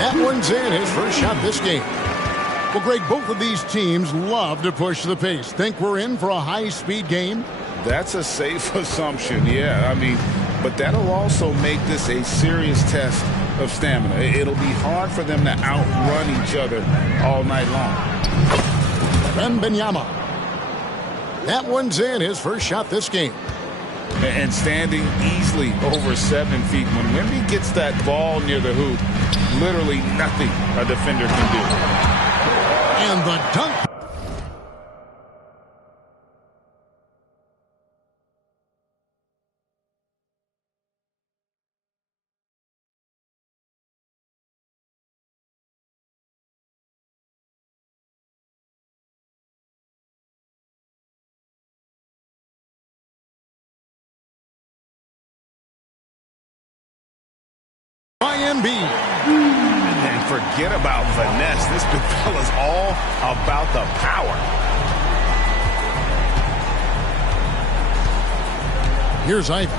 That one's in, his first shot this game. Well, Greg, both of these teams love to push the pace. Think we're in for a high-speed game? That's a safe assumption, yeah. I mean, but that'll also make this a serious test of stamina. It'll be hard for them to outrun each other all night long. Wembanyama. That one's in, his first shot this game. And standing easily over 7 feet. When Wemby gets that ball near the hoop, literally nothing a defender can do. And the dunk. And forget about finesse. This big fella's all about the power. Here's Ivy.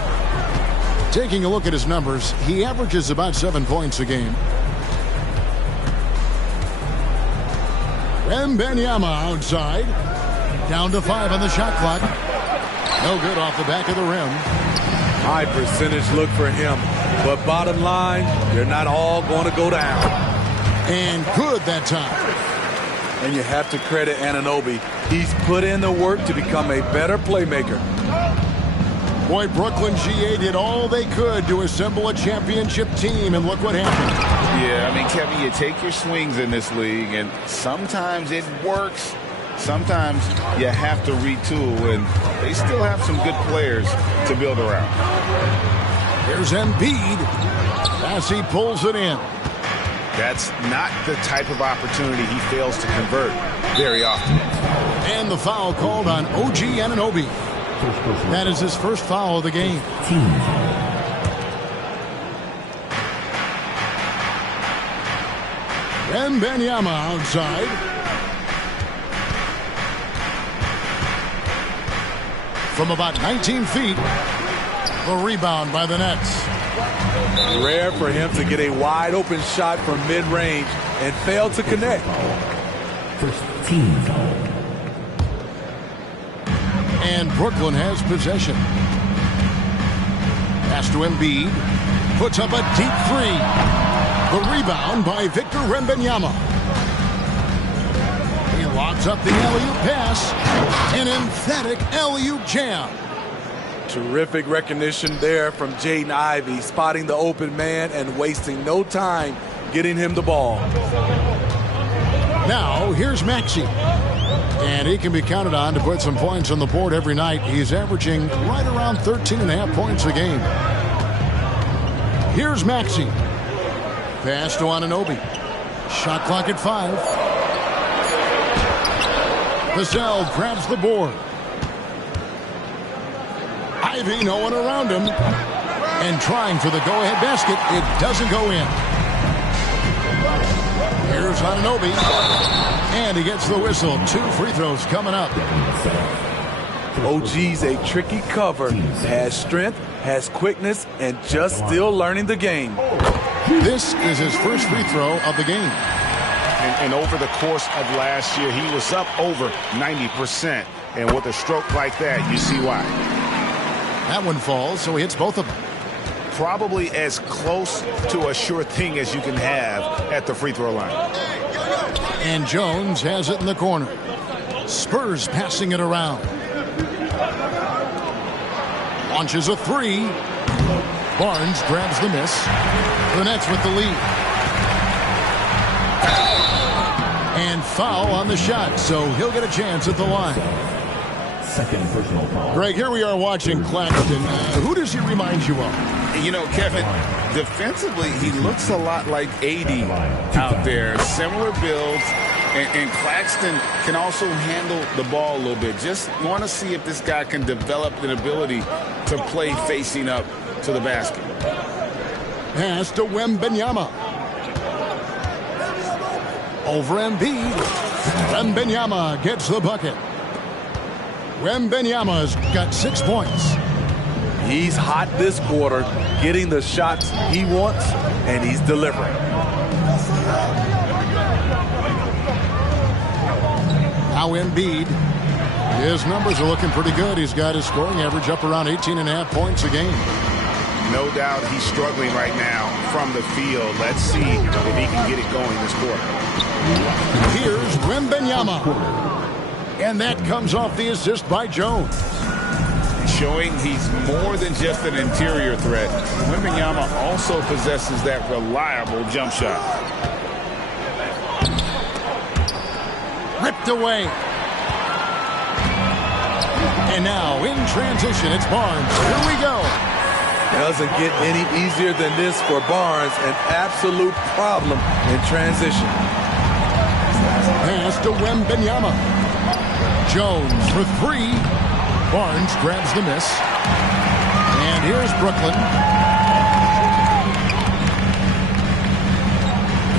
Taking a look at his numbers, he averages about 7 points a game. Wembanyama outside. Down to 5 on the shot clock. No good off the back of the rim. High percentage look for him. But bottom line, they're not all going to go down. And good that time. And you have to credit Anunoby. He's put in the work to become a better playmaker. Boy, Brooklyn GA did all they could to assemble a championship team, and look what happened. Yeah, I mean, Kevin, you take your swings in this league, and sometimes it works. Sometimes you have to retool, and they still have some good players to build around. There's Embiid as he pulls it in. That's not the type of opportunity he fails to convert very often. And the foul called on OG Anunoby. That is his first foul of the game. Wembanyama outside. From about 19 feet. The rebound by the Nets. Rare for him to get a wide open shot from mid-range and fail to connect. First team foul. And Brooklyn has possession. Pass to Embiid. Puts up a deep three. The rebound by Victor Wembanyama. He locks up the alley-oop pass. An emphatic alley-oop jam. Terrific recognition there from Jaden Ivey, spotting the open man and wasting no time getting him the ball. Now, here's Maxey. And he can be counted on to put some points on the board every night. He's averaging right around 13.5 points a game. Here's Maxey. Pass to Anunoby. Shot clock at 5. Vassell grabs the board. Ivy, no one around him. And trying for the go-ahead basket. It doesn't go in. Here's Anunoby. And he gets the whistle. 2 free throws coming up. OG's a tricky cover. Has strength, has quickness, and just still learning the game. This is his first free throw of the game. And over the course of last year, he was up over 90%. And with a stroke like that, you see why. That one falls, so he hits both of them. Probably as close to a sure thing as you can have at the free throw line. And Jones has it in the corner. Spurs passing it around. Launches a 3. Barnes grabs the miss. The Nets with the lead. And foul on the shot, so he'll get a chance at the line. Second personal foul. Greg, here we are watching Claxton. Who does he remind you of? You know, Kevin, defensively, he looks a lot like AD out there. Similar builds, and Claxton can also handle the ball a little bit. Just want to see if this guy can develop an ability to play facing up to the basket. Pass to Wembanyama. Over Embiid. Wembanyama gets the bucket. Wembanyama's got 6 points. He's hot this quarter, getting the shots he wants, and he's delivering. Now Embiid. His numbers are looking pretty good. He's got his scoring average up around 18.5 points a game. No doubt he's struggling right now from the field. Let's see if he can get it going this quarter. Here's Wembanyama. And that comes off the assist by Jones. Showing he's more than just an interior threat. Wembanyama also possesses that reliable jump shot. Ripped away. And now in transition, it's Barnes. Here we go. Doesn't get any easier than this for Barnes. An absolute problem in transition. Pass to Wembanyama. Jones for three. Barnes grabs the miss. And here's Brooklyn.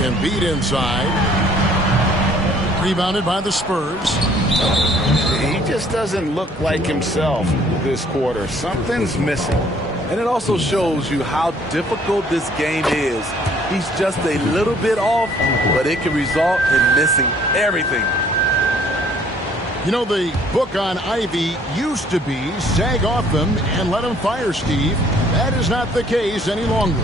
Embiid inside. Rebounded by the Spurs. He just doesn't look like himself this quarter. Something's missing. And it also shows you how difficult this game is. He's just a little bit off, but it can result in missing everything. You know, the book on Ivy used to be sag off them and let him fire, Steve. That is not the case any longer.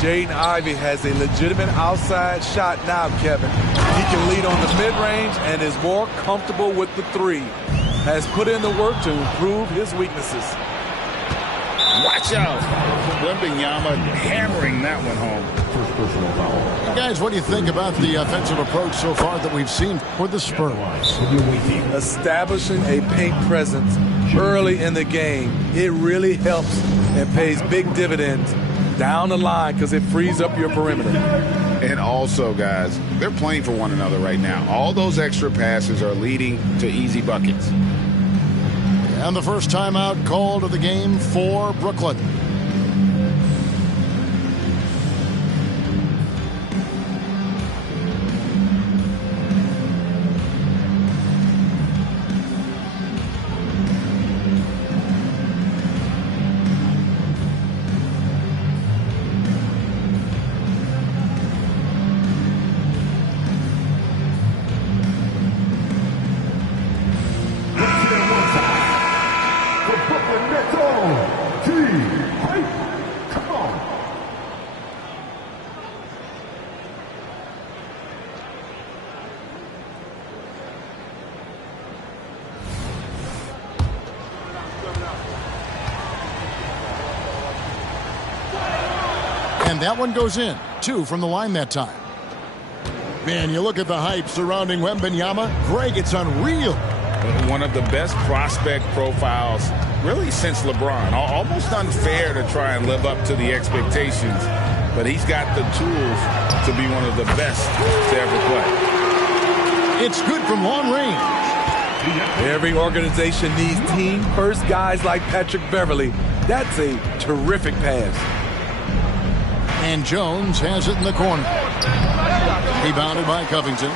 Jaden Ivey has a legitimate outside shot now, Kevin. He can lead on the mid-range and is more comfortable with the three. Has put in the work to improve his weaknesses. Watch out. Wembanyama hammering that one home. First personal foul. Guys, what do you think about the offensive approach so far that we've seen for the Spurs? Establishing a paint presence early in the game, it really helps and pays big dividends down the line because it frees up your perimeter. And also, guys, they're playing for one another right now. All those extra passes are leading to easy buckets. And the first timeout called of the game for Brooklyn. And that one goes in. 2 from the line that time. Man, you look at the hype surrounding Wembanyama. Greg, it's unreal. One of the best prospect profiles really since LeBron. Almost unfair to try and live up to the expectations. But he's got the tools to be one of the best to ever play. It's good from long range. Every organization needs team-first guys like Patrick Beverley. That's a terrific pass. And Jones has it in the corner. Rebounded by Covington.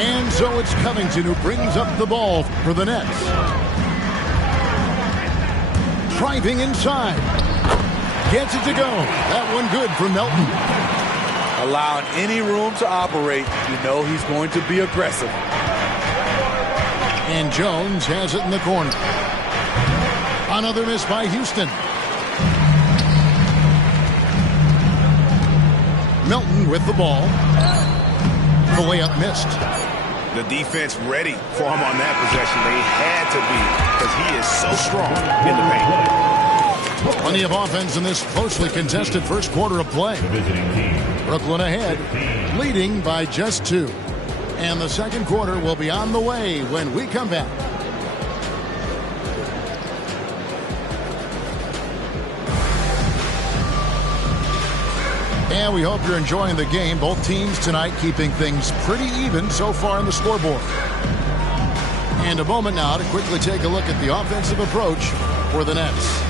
And so it's Covington who brings up the ball for the Nets. Driving inside. Gets it to go. That one good for Melton. Allowing any room to operate, you know he's going to be aggressive. And Jones has it in the corner. Another miss by Houston. Melton with the ball. The layup missed. The defense ready for him on that possession. They had to be because he is so strong in the paint. Plenty of offense in this closely contested first quarter of play. Brooklyn ahead, leading by just 2. And the second quarter will be on the way when we come back. And we hope you're enjoying the game. Both teams tonight keeping things pretty even so far on the scoreboard. And a moment now to quickly take a look at the offensive approach for the Nets.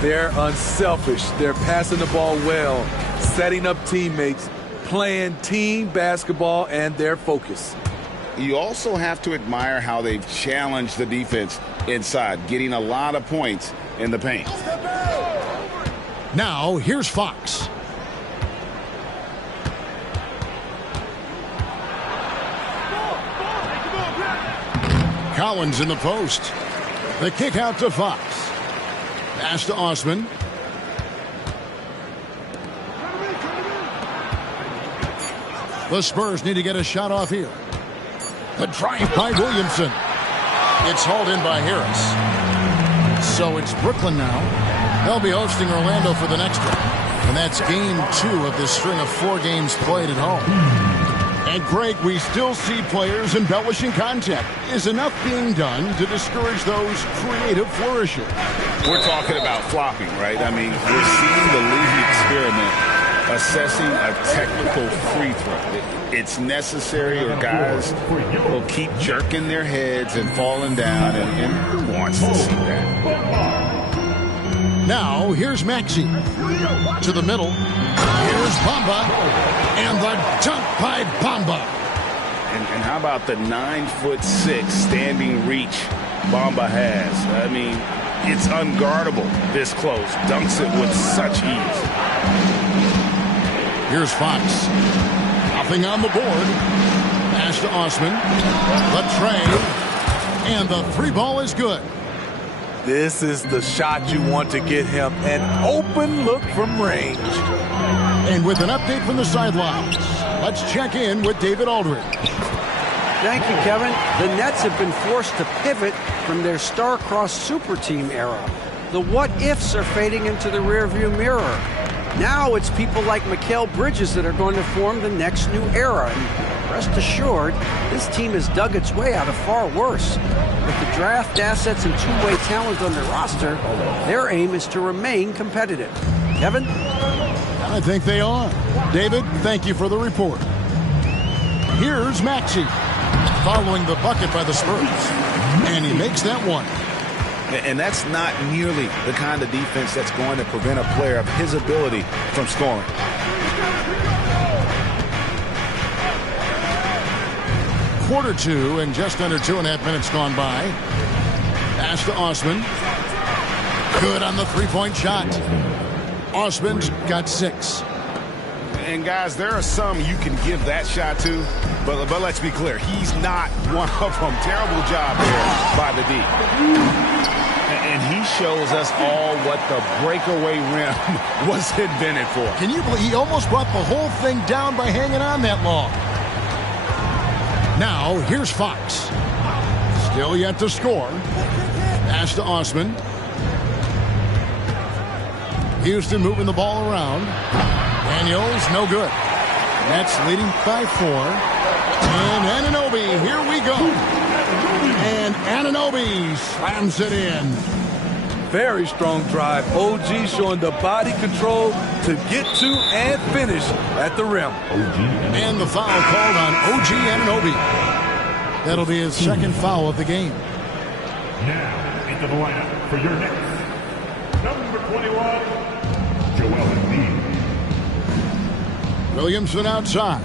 They're unselfish. They're passing the ball well, setting up teammates, playing team basketball, and their focus. You also have to admire how they've challenged the defense inside, getting a lot of points in the paint. Now, here's Fox. Collins in the post. The kick out to Fox. Pass to Osman. The Spurs need to get a shot off here. The drive by Williamson. It's hauled in by Harris. So it's Brooklyn now. They'll be hosting Orlando for the next one. And that's game 2 of this string of 4 games played at home. And Greg, we still see players embellishing contact. Is enough being done to discourage those creative flourishes? We're talking about flopping, right? I mean, we're seeing the league experiment assessing a technical free throw. It's necessary, or guys will keep jerking their heads and falling down, and who wants to see that? Now, here's Maxey. To the middle. Here's Bamba. And the dunk by Bamba. And how about the 9'6" standing reach Bamba has? I mean, it's unguardable this close. Dunks it with such ease. Here's Fox. Nothing on the board. Pass to Osman. The tray. And the 3-ball is good. This is the shot you want to get him. An open look from range. And with an update from the sidelines, let's check in with David Aldridge. Thank you, Kevin. The Nets have been forced to pivot from their star-crossed super team era. The what-ifs are fading into the rearview mirror. Now it's people like Mikal Bridges that are going to form the next new era. And rest assured, this team has dug its way out of far worse. With the draft assets and two-way talent on their roster, their aim is to remain competitive. Kevin? I think they are. David, thank you for the report. Here's Maxey, following the bucket by the Spurs. And he makes that one. And that's not nearly the kind of defense that's going to prevent a player of his ability from scoring. Quarter 2 and just under 2.5 minutes gone by. Pass to Osman. Good on the three-point shot. Osman's got 6. And guys, there are some you can give that shot to, but let's be clear, he's not one of them. Terrible job there by the D. And he shows us all what the breakaway rim was invented for. Can you believe he almost brought the whole thing down by hanging on that long? Now, here's Fox. Still yet to score. Pass to Osman. Houston moving the ball around. Daniels, no good. Nets leading by 4. And Anunoby, here we go. And Anunoby slams it in. Very strong drive. OG showing the body control to get to and finish at the rim. And the foul called on OG Anunoby. That'll be his second foul of the game. Now into the lineup for your next number 21, Joel Embiid. Williamson outside.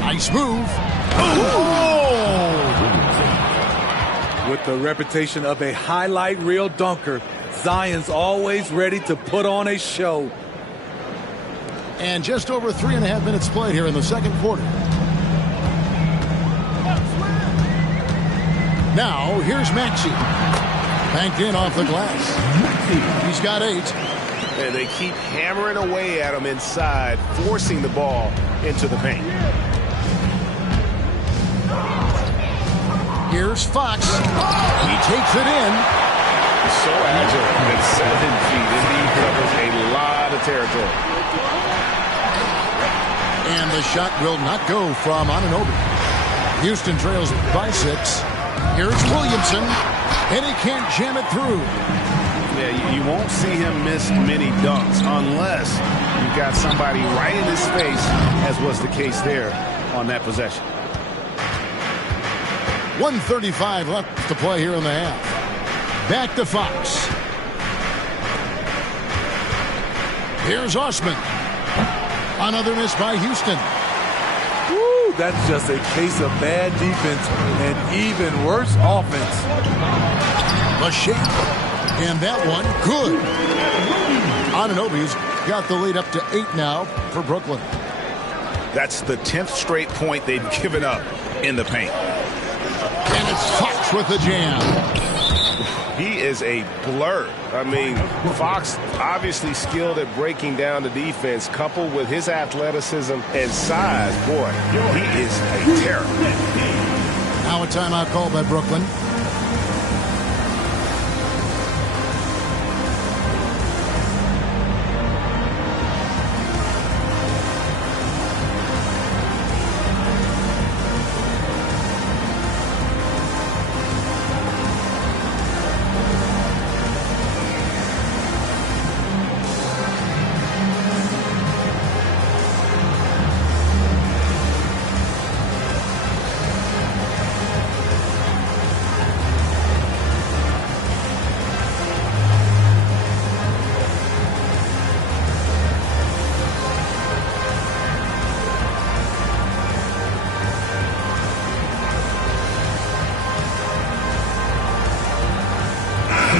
Nice move. Oh! With the reputation of a highlight reel dunker, Zion's always ready to put on a show. And just over 3.5 minutes played here in the second quarter. Now, here's Maxey. Banked in off the glass. He's got 8. And they keep hammering away at him inside, forcing the ball into the paint. Here's Fox. He takes it in. He's so agile at 7 feet. Indeed covers a lot of territory. And the shot will not go from Anunoby. Houston trails by 6. Here's Williamson. And he can't jam it through. Yeah, you won't see him miss many dunks unless you've got somebody right in his face, as was the case there on that possession. 1:35 left to play here in the half. Back to Fox. Here's Osman. Another miss by Houston. Woo, that's just a case of bad defense and even worse offense. The shape. And that one, good. Anunoby's got the lead up to 8 now for Brooklyn. That's the 10th straight point they've given up in the paint. And it's Fox with the jam. He is a blur. I mean, Fox obviously skilled at breaking down the defense, coupled with his athleticism and size. Boy, he is a terror. Now a timeout called by Brooklyn.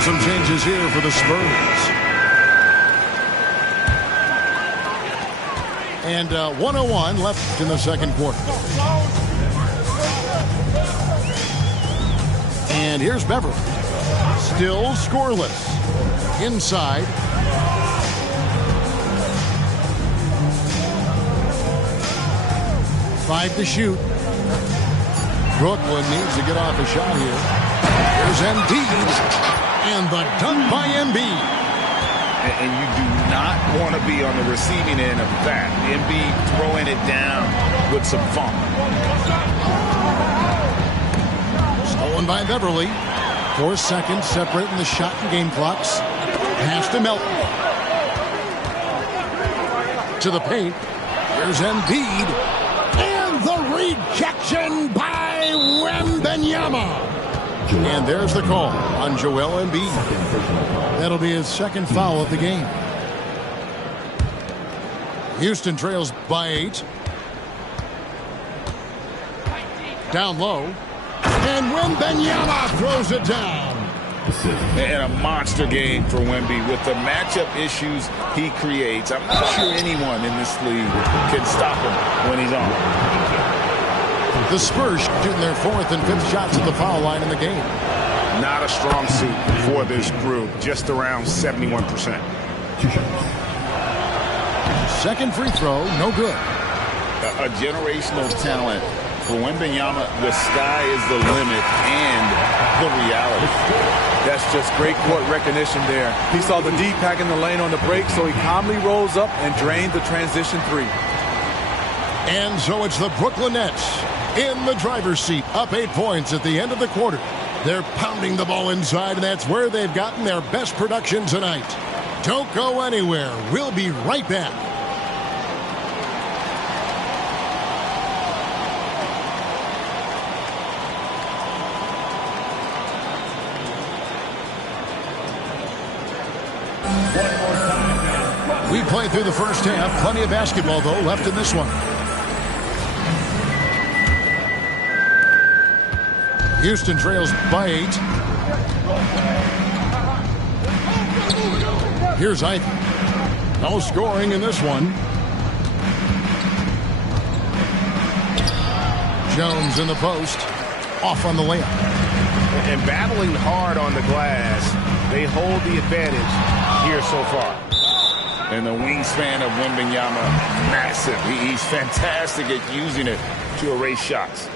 Some changes here for the Spurs. And 1:01 left in the second quarter. And here's Beverly. Still scoreless. Inside. Five to shoot. Brooklyn needs to get off a shot here. Here's Embiid. And the dunk by Embiid. And you do not want to be on the receiving end of that. Embiid throwing it down with some funk. Stolen by Beverly. 4 seconds separating the shot and game clocks. Pass to Melton. To the paint. Here's Embiid. And the rejection by Wembanyama. And there's the call on Joel Embiid. That'll be his second foul of the game. Houston trails by 8. Down low. And Wembanyama throws it down. And a monster game for Wemby with the matchup issues he creates. I'm not sure anyone in this league can stop him when he's on. The Spurs shooting their 4th and 5th shots at the foul line in the game. Not a strong suit for this group, just around 71%. Second free throw, no good. A generational talent for Wembanyama. The sky is the limit and the reality. That's just great court recognition there. He saw the D pack in the lane on the break, so he calmly rolls up and drained the transition 3. And so it's the Brooklyn Nets in the driver's seat, up 8 points at the end of the quarter. They're pounding the ball inside, and that's where they've gotten their best production tonight. Don't go anywhere. We'll be right back. We played through the first half. Plenty of basketball, though, left in this one. Houston trails by 8. Here's Ivy. No scoring in this one. Jones in the post. Off on the layup. And battling hard on the glass, they hold the advantage here so far. And the wingspan of Wembanyama, massive. He's fantastic at using it to erase shots.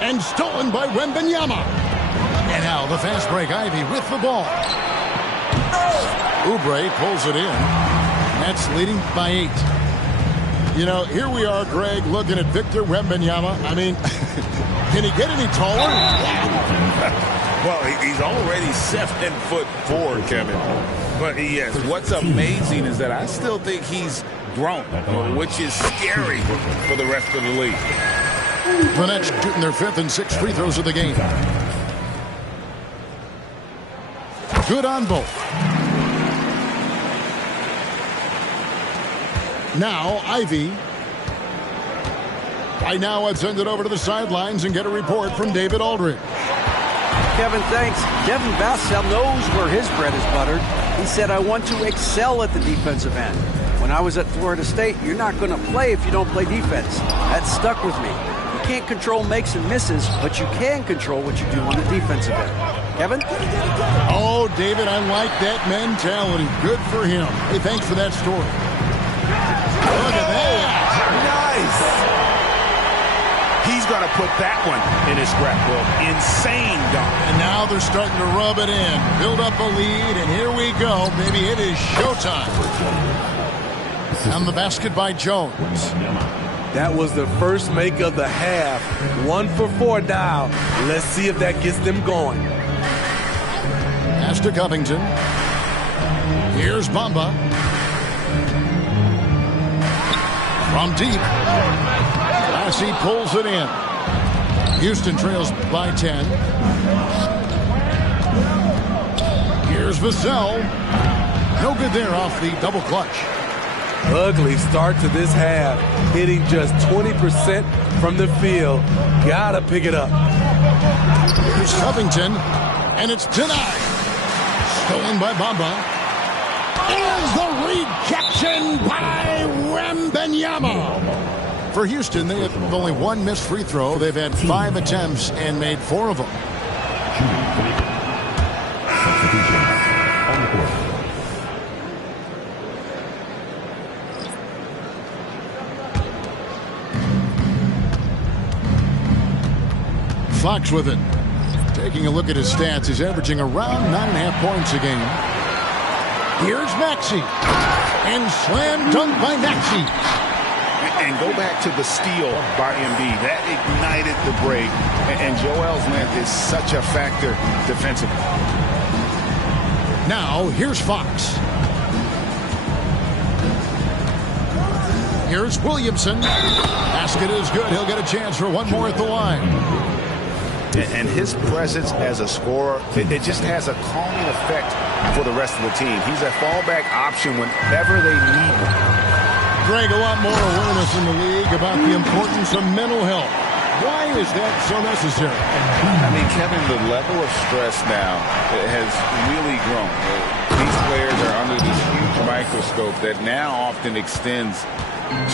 And stolen by Wembanyama. And now the fast break. Ivy with the ball. Oubre pulls it in. That's leading by 8. You know, here we are, Greg, looking at Victor Wembanyama. I mean, can he get any taller? Well, he's already 7'4", Kevin. But yes, what's amazing is that I still think he's grown, which is scary for the rest of the league. The Nets shooting their 5th and 6th free throws of the game. Good on both. Now, Ivy. Right now, I'd send it over to the sidelines and get a report from David Aldridge. Kevin, thanks. Devin Vassell knows where his bread is buttered. He said, I want to excel at the defensive end. When I was at Florida State, you're not going to play if you don't play defense. That stuck with me. You can't control makes and misses, but you can control what you do on the defensive end. Kevin? Oh, David, I like that mentality. Good for him. Hey, thanks for that story. Look at that. Nice. He's going to put that one in his scrapbook. Insane dunk. And now they're starting to rub it in. Build up a lead, and here we go. Baby, it is showtime. And the basket by Jones. That was the first make of the half. 1 for 4 now. Let's see if that gets them going. Pass to Covington. Here's Bamba. From deep. As he pulls it in. Houston trails by 10. Here's Vassell. No good there off the double clutch. Ugly start to this half. Hitting just 20% from the field. Gotta pick it up. Here's Covington. And it's denied. Stolen by Bamba. Is the rejection by Wembanyama. For Houston, they have only one missed free throw. They've had 5 attempts and made 4 of them. Fox with it. Taking a look at his stats, he's averaging around 9.5 points a game. Here's Maxey. And slam dunk by Maxey. And go back to the steal by Embiid. That ignited the break. And Joel's length is such a factor defensively. Now, here's Fox. Here's Williamson. Basket is good. He'll get a chance for one more at the line. And his presence as a scorer, it just has a calming effect for the rest of the team. He's a fallback option whenever they need one. Greg, a lot more awareness in the league about the importance of mental health. Why is that so necessary? I mean, Kevin, the level of stress now has really grown. These players are under this huge microscope that now often extends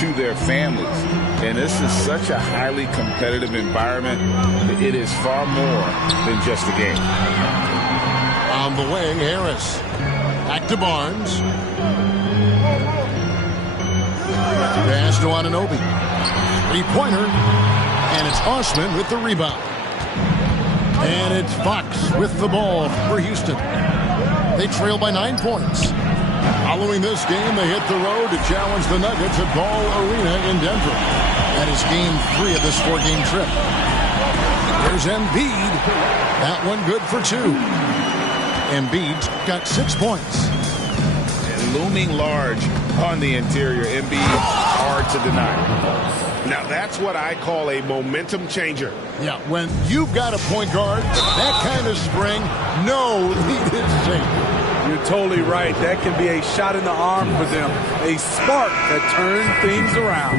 to their families. And this is such a highly competitive environment. It is far more than just a game. On the wing, Harris. Back to Barnes. Pass to Anunoby. Three-pointer. And it's Osman with the rebound. And it's Fox with the ball for Houston. They trail by 9 points. Following this game, they hit the road to challenge the Nuggets at Ball Arena in Denver. That is game 3 of this 4-game trip. There's Embiid. That one good for 2. Embiid's got 6 points. And looming large on the interior. Embiid, hard to deny. Now that's what I call a momentum changer. Yeah, when you've got a point guard, that kind of spring, no lead is safe. You're totally right. That can be a shot in the arm for them. A spark that turns things around.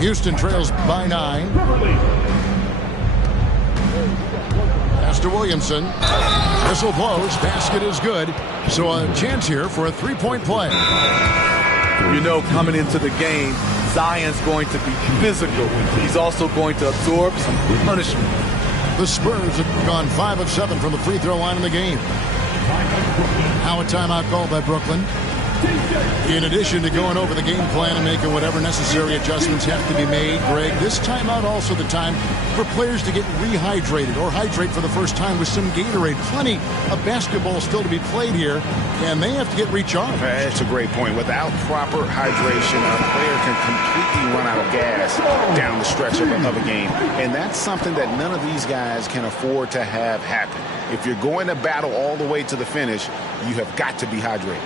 Houston trails by 9. Pass to Williamson. Whistle blows. Basket is good. So a chance here for a three-point play. You know, coming into the game, Zion's going to be physical. He's also going to absorb some punishment. The Spurs have gone 5 of 7 from the free throw line in the game. Now a timeout called by Brooklyn. In addition to going over the game plan and making whatever necessary adjustments have to be made, Greg, this timeout also the time for players to get rehydrated or hydrate for the first time with some Gatorade. Plenty of basketball still to be played here, and they have to get recharged. That's a great point. Without proper hydration, a player can completely run out of gas down the stretch of a game. And that's something that none of these guys can afford to have happen. If you're going to battle all the way to the finish, you have got to be hydrated.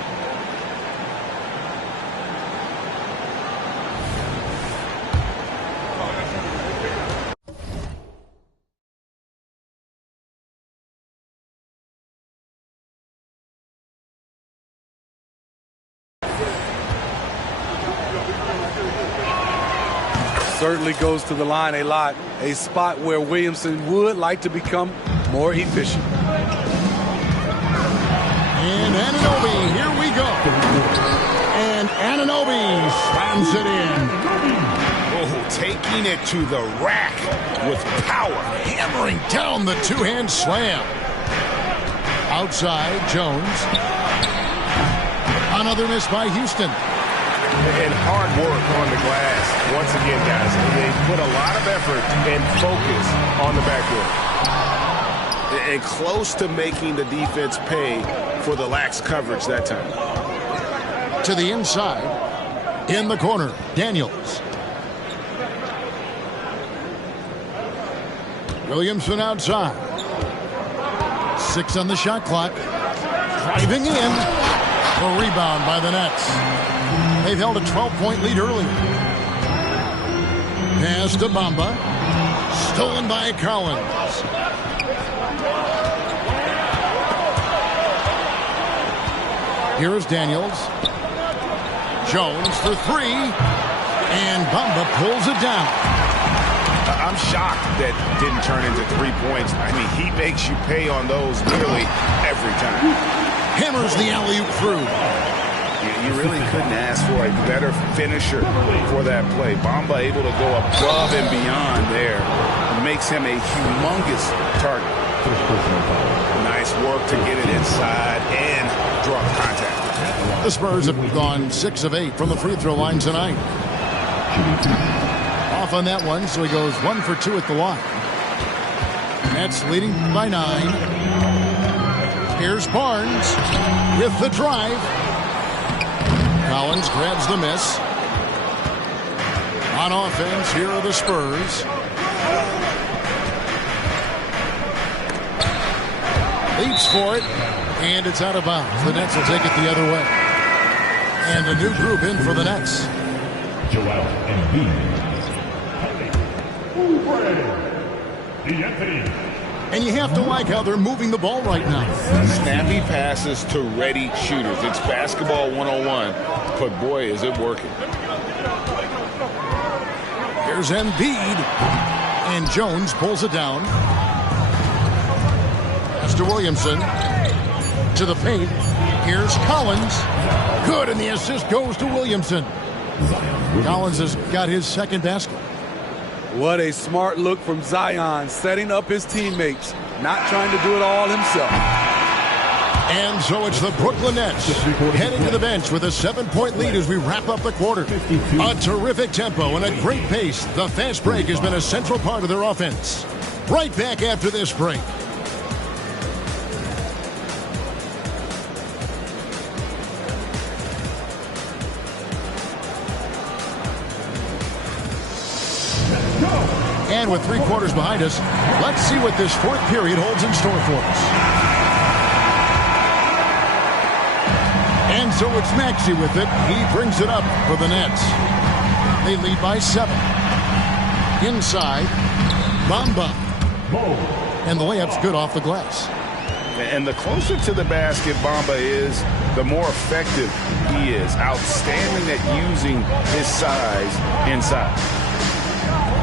certainly goes to the line a lot, a spot where Williamson would like to become more efficient. And Anunoby, here we go. And Anunoby slams it in. Oh, taking it to the rack with power. Hammering down the two-hand slam. Outside, Jones. Another miss by Houston. And hard work on the glass. Once again, guys, they put a lot of effort and focus on the backboard. And close to making the defense pay for the lax coverage that time. To the inside. In the corner, Daniels. Williamson outside. 6 on the shot clock. Driving in. A rebound by the Nets. They've held a 12-point lead early. Pass to Bamba. Stolen by Collins. Here is Daniels. Jones for 3. And Bamba pulls it down. I'm shocked that didn't turn into 3 points. I mean, he makes you pay on those nearly every time. Hammers the alley-oop through. You really couldn't ask for a better finisher for that play. Bamba able to go above and beyond there. Makes him a humongous target. Nice work to get it inside and draw contact. The Spurs have gone 6 of 8 from the free throw line tonight. Off on that one, so he goes 1 for 2 at the line. Nets leading by 9. Here's Barnes with the drive. Collins grabs the miss. On offense, here are the Spurs. Leaps for it, and it's out of bounds. The Nets will take it the other way. And a new group in for the Nets. Joel Embiid. And you have to like how they're moving the ball right now. Snappy passes to ready shooters. It's basketball 101, but boy, is it working. Here's Embiid, and Jones pulls it down. Pass to Williamson. To the paint. Here's Collins. Good, and the assist goes to Williamson. Collins has got his second basket. What a smart look from Zion, setting up his teammates, not trying to do it all himself. And so it's the Brooklyn Nets heading to the bench with a 7-point lead as we wrap up the quarter. A terrific tempo and a great pace. The fast break has been a central part of their offense. Right back after this break. And with 3 quarters behind us, let's see what this fourth period holds in store for us. And so it's Maxey with it. He brings it up for the Nets. They lead by 7. Inside, Bamba. And the layup's good off the glass. And the closer to the basket Bamba is, the more effective he is. Outstanding at using his size inside.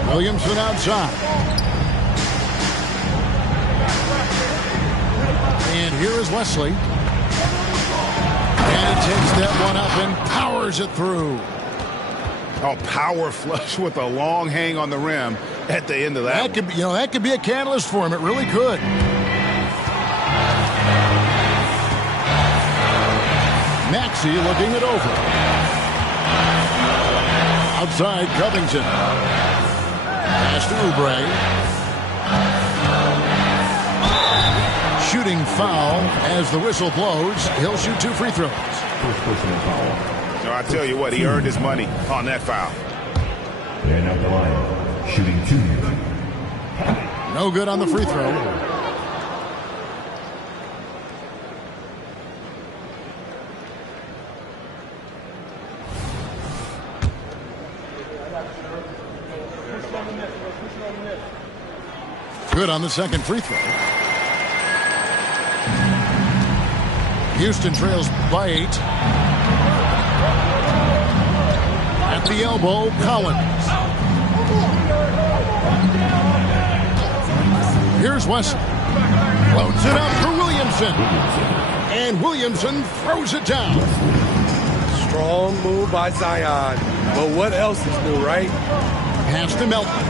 Williamson outside. And here is Wesley. And he takes that one up and powers it through. Oh, power flush with a long hang on the rim at the end of that. That could be a catalyst for him. It really could. Maxey looking it over. Outside, Covington. Pass to Oubre. Shooting foul as the whistle blows. He'll shoot 2 free throws. So I tell you what, he earned his money on that foul. And up the line, shooting 2. No good on the free throw. Good on the second free throw. Houston trails by 8. At the elbow, Collins. Here's Wesley. Floats it up for Williamson. And Williamson throws it down. Strong move by Zion. But what else is new, right? Pass to Melton.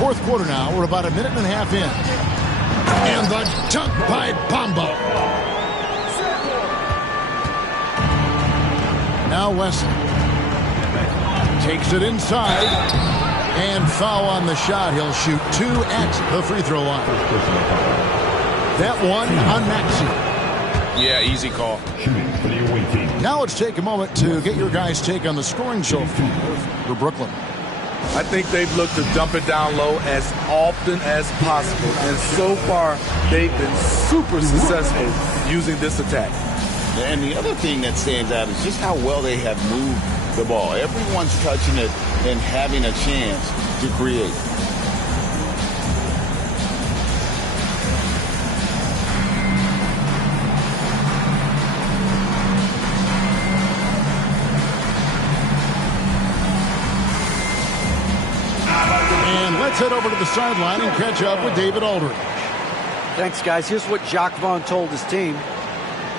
Fourth quarter now. We're about a minute and a half in. And the dunk by Bombo. Now Wesley. Takes it inside. And foul on the shot. He'll shoot 2 at the free throw line. That one on Maxey. Yeah, easy call. Now let's take a moment to get your guys' take on the scoring so far for Brooklyn. I think they've looked to dump it down low as often as possible. And so far, they've been super successful using this attack. And the other thing that stands out is just how well they have moved the ball. Everyone's touching it and having a chance to create. And let's head over to the sideline and catch up with David Aldridge. Thanks, guys. Here's what Jacques Vaughn told his team.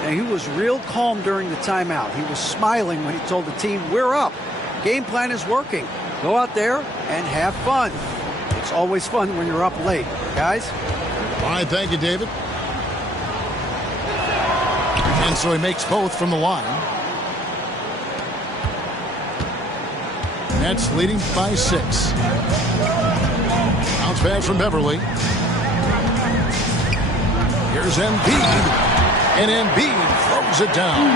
And he was real calm during the timeout. He was smiling when he told the team, we're up. Game plan is working. Go out there and have fun. It's always fun when you're up late. Guys? All right, thank you, David. And so he makes both from the line. Nets leading by 6. Bounce pass from Beverly. Here's Embiid. And Embiid throws it down.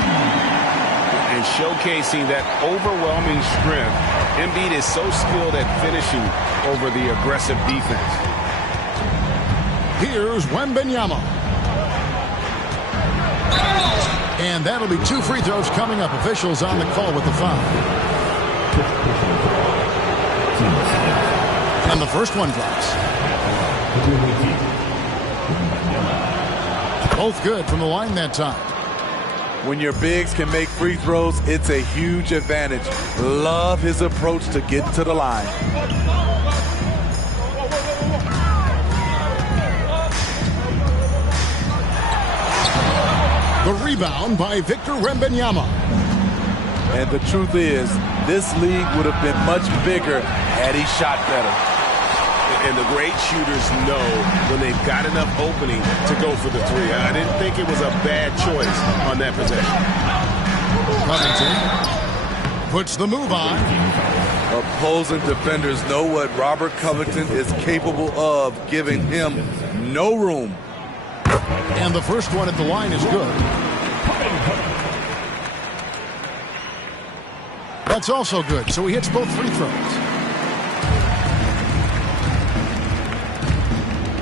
And showcasing that overwhelming strength, Embiid is so skilled at finishing over the aggressive defense. Here's Wembanyama. And that'll be 2 free throws coming up. Officials on the call with the foul. And the first one drops. Both good from the line that time. When your bigs can make free throws, it's a huge advantage. Love his approach to get to the line. The rebound by Victor Wembanyama. And the truth is, this league would have been much bigger had he shot better. And the great shooters know when they've got enough opening to go for the 3. I didn't think it was a bad choice on that possession. Covington puts the move on. Opposing defenders know what Robert Covington is capable of, giving him no room. And the first one at the line is good. That's also good, so he hits both free throws.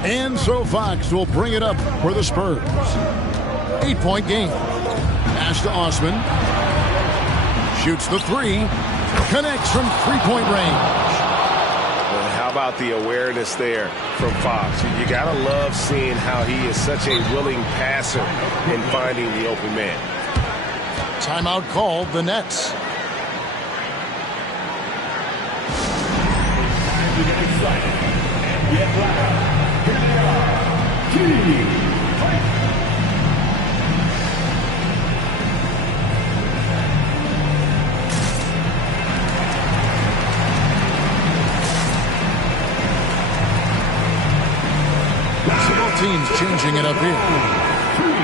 And so Fox will bring it up for the Spurs. 8-point game. Pass to Osman. Shoots the 3. Connects from 3-point range. Well, how about the awareness there from Fox? You got to love seeing how he is such a willing passer in finding the open man. Timeout called, the Nets. Time to get excited and get loud. Both teams changing it up here.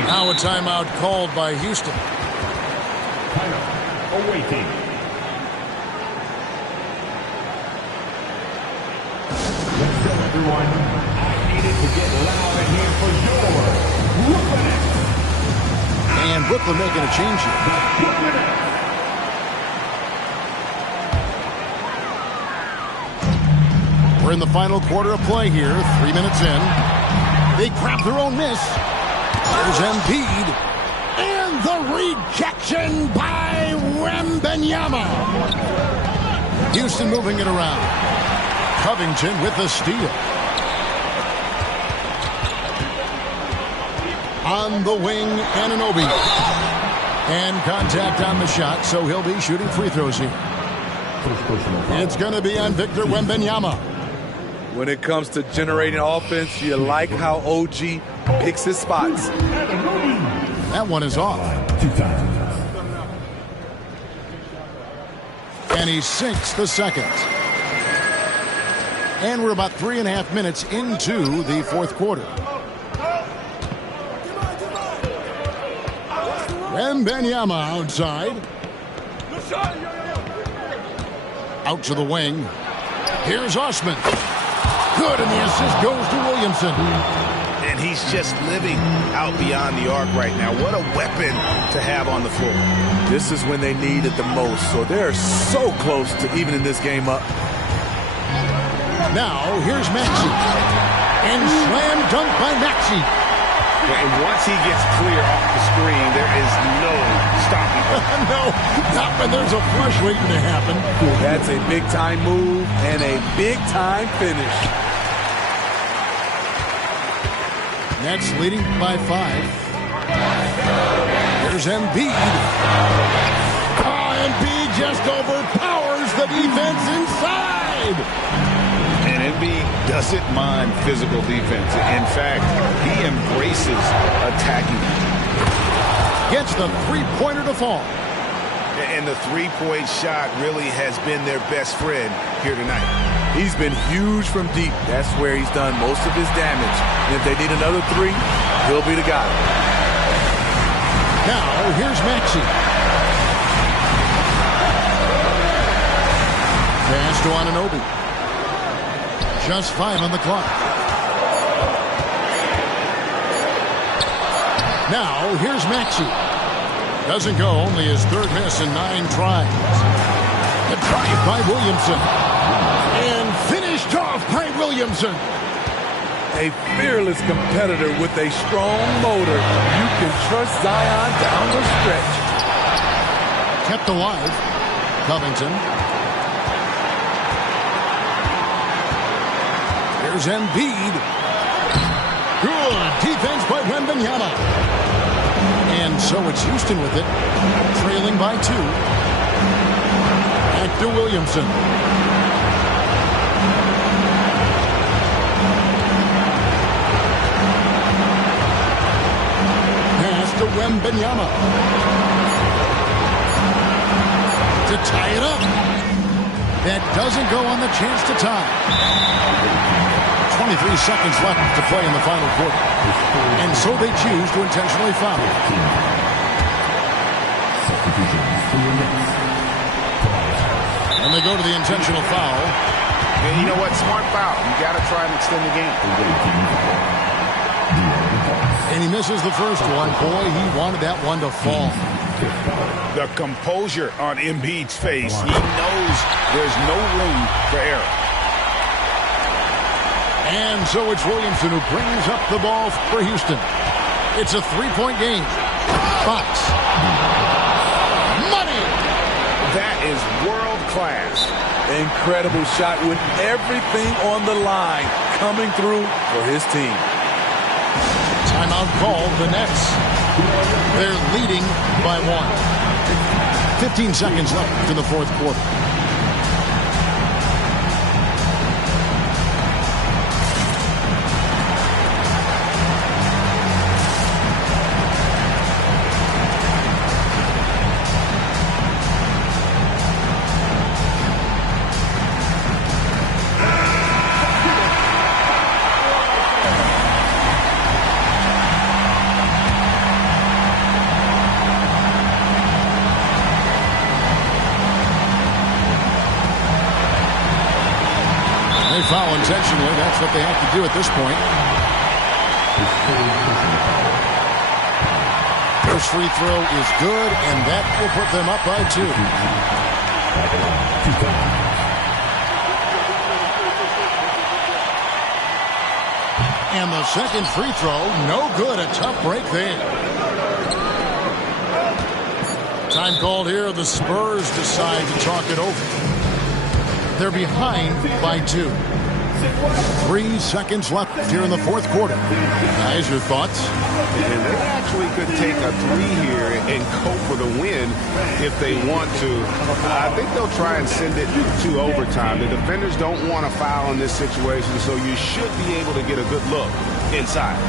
Now a timeout called by Houston. Timeout awaiting. Let's go, everyone. To get loud in here for your Brooklyn Nets. And Brooklyn making a change here. Brooklyn Nets. We're in the final quarter of play here. 3 minutes in. They grab their own miss. There's Embiid. And the rejection by Wembanyama. Houston moving it around. Covington with the steal. On the wing, Anunoby. And contact on the shot, so he'll be shooting free throws here. It's going to be on Victor Wembanyama. When it comes to generating offense, you like how OG picks his spots. That one is off. And he sinks the second. And we're about 3.5 minutes into the fourth quarter. Wembanyama outside. Out to the wing. Here's Osman. Good, and the assist goes to Williamson. And he's just living out beyond the arc right now. What a weapon to have on the floor. This is when they need it the most, so they're so close to evening this game up. Now, here's Maxey. And slam dunk by Maxey. And once he gets clear off the screen, there is no stopping him. No, not when there's a flush waiting to happen. That's a big-time move and a big-time finish. Nets leading by 5. Here's Embiid. Embiid just overpowers the defense inside. And Embiid doesn't mind physical defense. In fact, he embraces attacking. Gets the three-pointer to fall. And the three-point shot really has been their best friend here tonight. He's been huge from deep. That's where he's done most of his damage. And if they need another three, he'll be the guy. Now, here's Maxey. Pass to Anunoby. Just 5 on the clock. Now, here's Maxey. Doesn't go, only his third miss in 9 tries. The drive by Williamson. And finished off by Williamson. A fearless competitor with a strong motor. You can trust Zion down the stretch. Kept alive. Covington. Here's Embiid. Good defense by Wembanyama. And so it's Houston with it. Trailing by 2. Back to Williamson. Pass to Wembanyama. To tie it up. That doesn't go on the chance to tie. 23 seconds left to play in the final quarter. And so they choose to intentionally foul. And they go to the intentional foul. And you know what? Smart foul. You got to try and extend the game. And he misses the first one. Boy, he wanted that one to fall. The composure on Embiid's face. He knows there's no room for error. And so it's Williamson who brings up the ball for Houston. It's a 3-point game. Fox. Money! That is world class. Incredible shot with everything on the line coming through for his team. Timeout called the Nets. They're leading by 1. 15 seconds left in the fourth quarter. They foul intentionally. That's what they have to do at this point. First free throw is good, and that will put them up by 2. And the second free throw, no good. A tough break there. Time called here. The Spurs decide to talk it over. They're behind by 2. 3 seconds left here in the fourth quarter. Guys, your thoughts? And they actually could take a 3 here and go for the win if they want to. I think they'll try and send it to overtime. The defenders don't want to foul in this situation, so you should be able to get a good look inside.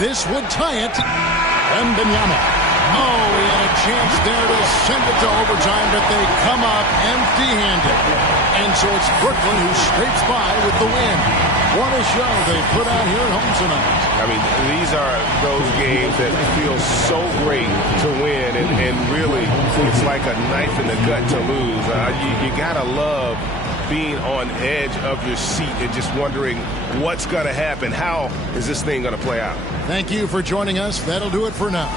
This would tie it. Wembanyama. Oh, he had a chance there to send it to overtime, but they come up empty-handed. And so it's Brooklyn who scrapes by with the win. What a show they put out here at home tonight. I mean, these are those games that feel so great to win, and really, it's like a knife in the gut to lose. You gotta love being on edge of your seat and just wondering what's going to happen. How is this thing going to play out? Thank you for joining us. That'll do it for now.